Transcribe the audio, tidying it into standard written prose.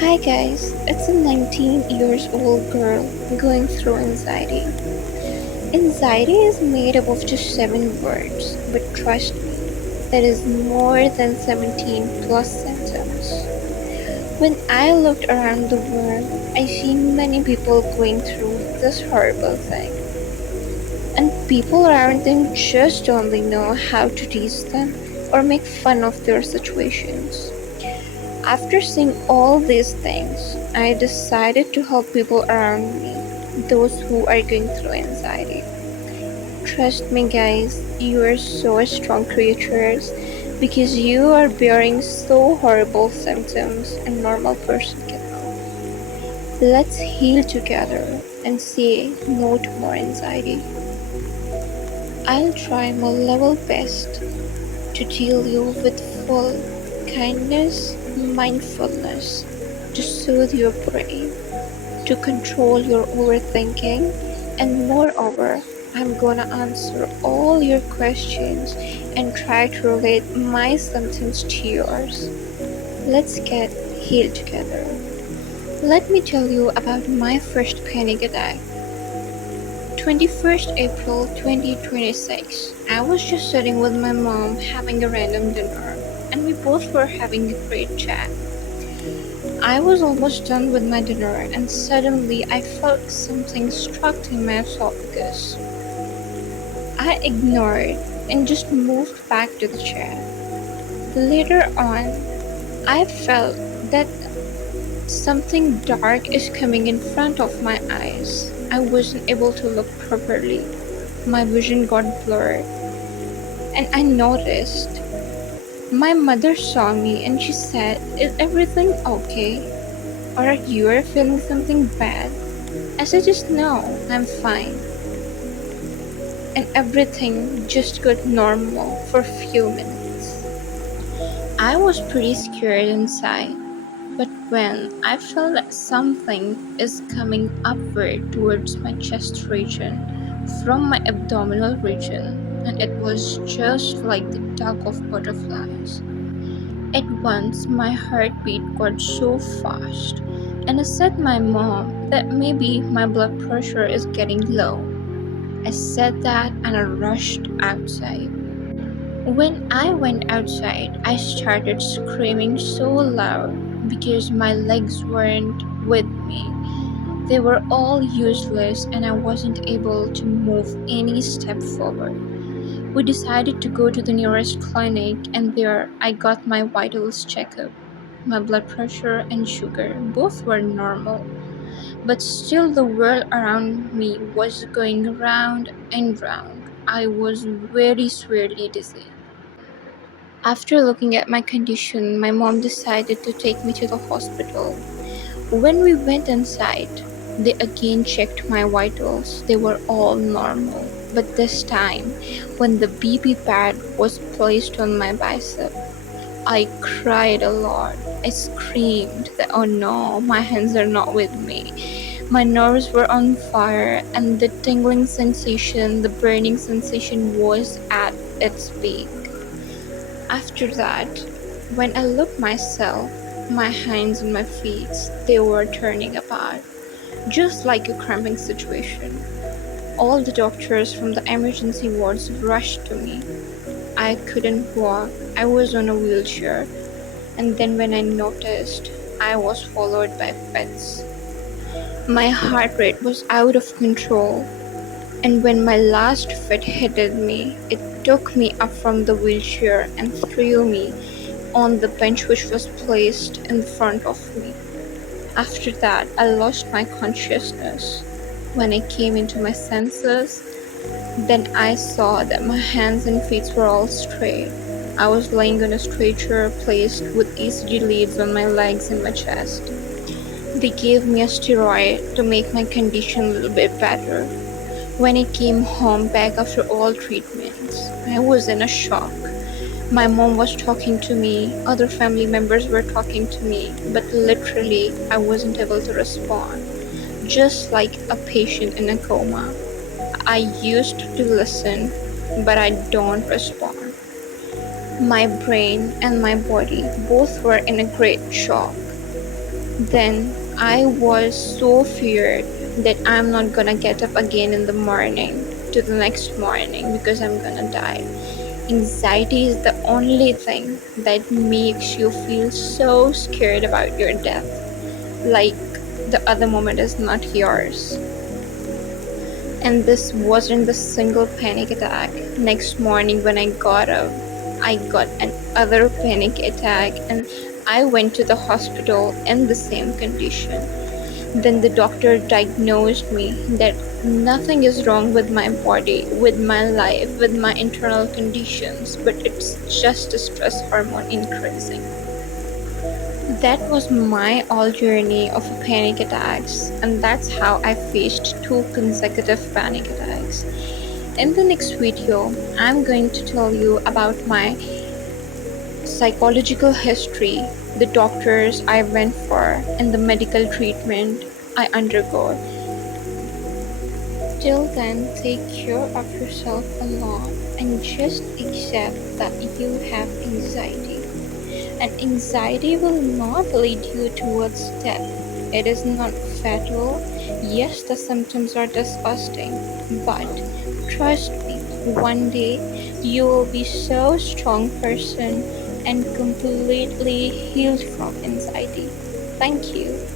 Hi guys, it's a 19 years old girl going through anxiety. Anxiety is made up of just 7 words, but trust me, that is more than 17 plus symptoms. When I looked around the world, I see many people going through this horrible thing. And people around them just only know how to tease them or make fun of their situations. After seeing all these things, I decided to help people around me, those who are going through anxiety. Trust me, guys, you are so strong creatures because you are bearing so horrible symptoms a normal person cannot. Let's heal together and say no to more anxiety. I'll try my level best to deal you with full kindness, mindfulness, to soothe your brain, to control your overthinking, and moreover, I'm gonna answer all your questions and try to relate my symptoms to yours. Let's get healed together. Let me tell you about my first panic attack. 21st April 2026. I was just sitting with my mom having a random dinner, and we both were having a great chat. I was almost done with my dinner, and suddenly I felt something struck in my esophagus. I ignored and just moved back to the chair. Later on, I felt that something dark is coming in front of my eyes. I wasn't able to look properly. My vision got blurred, and I noticed. My mother saw me and she said, "Is everything okay? Or you are feeling something bad?" I said, "Just no, I'm fine." And everything just got normal for a few minutes. I was pretty scared inside, but when I felt that something is coming upward towards my chest region from my abdominal region, and it was just like the tug of butterflies. At once, my heartbeat got so fast, and I said to my mom that maybe my blood pressure is getting low. I said that and I rushed outside. When I went outside, I started screaming so loud because my legs weren't with me. They were all useless and I wasn't able to move any step forward. We decided to go to the nearest clinic, and there I got my vitals checkup. My blood pressure and sugar both were normal, but still the world around me was going round and round. I was very severely dizzy. After looking at my condition, my mom decided to take me to the hospital. When we went inside, they again checked my vitals. They were all normal. But this time, when the BP pad was placed on my bicep, I cried a lot. I screamed that, "Oh no, my hands are not with me." My nerves were on fire, and the tingling sensation, the burning sensation was at its peak. After that, when I looked myself, my hands and my feet, they were turning apart, just like a cramping situation. All the doctors from the emergency wards rushed to me. I couldn't walk. I was on a wheelchair. And then when I noticed, I was followed by fits. My heart rate was out of control. And when my last fit hit me, it took me up from the wheelchair and threw me on the bench which was placed in front of me. After that, I lost my consciousness. When I came into my senses, then I saw that my hands and feet were all straight. I was laying on a stretcher placed with ECG leads on my legs and my chest. They gave me a steroid to make my condition a little bit better. When I came home back after all treatments, I was in a shock. My mom was talking to me, other family members were talking to me, but literally I wasn't able to respond, just like a patient in a coma. I used to listen, but I don't respond. My brain and my body both were in a great shock. Then I was so feared that I'm not gonna get up again in the morning to the next morning because I'm gonna die. Anxiety is the only thing that makes you feel so scared about your death, like the other moment is not yours. And this wasn't the single panic attack. Next morning, when I got up, I got another panic attack and I went to the hospital in the same condition. Then the doctor diagnosed me that nothing is wrong with my body, with my life, with my internal conditions, but it's just a stress hormone increasing. That was my all journey of panic attacks, and that's how I faced two consecutive panic attacks. In the next video, I'm going to tell you about my psychological history, the doctors I went for, and the medical treatment I undergo. Till then, take care of yourself a lot and just accept that you have anxiety. And anxiety will not lead you towards death. It is not fatal. Yes, the symptoms are disgusting, but trust me, one day you will be so strong person and completely healed from anxiety. Thank you.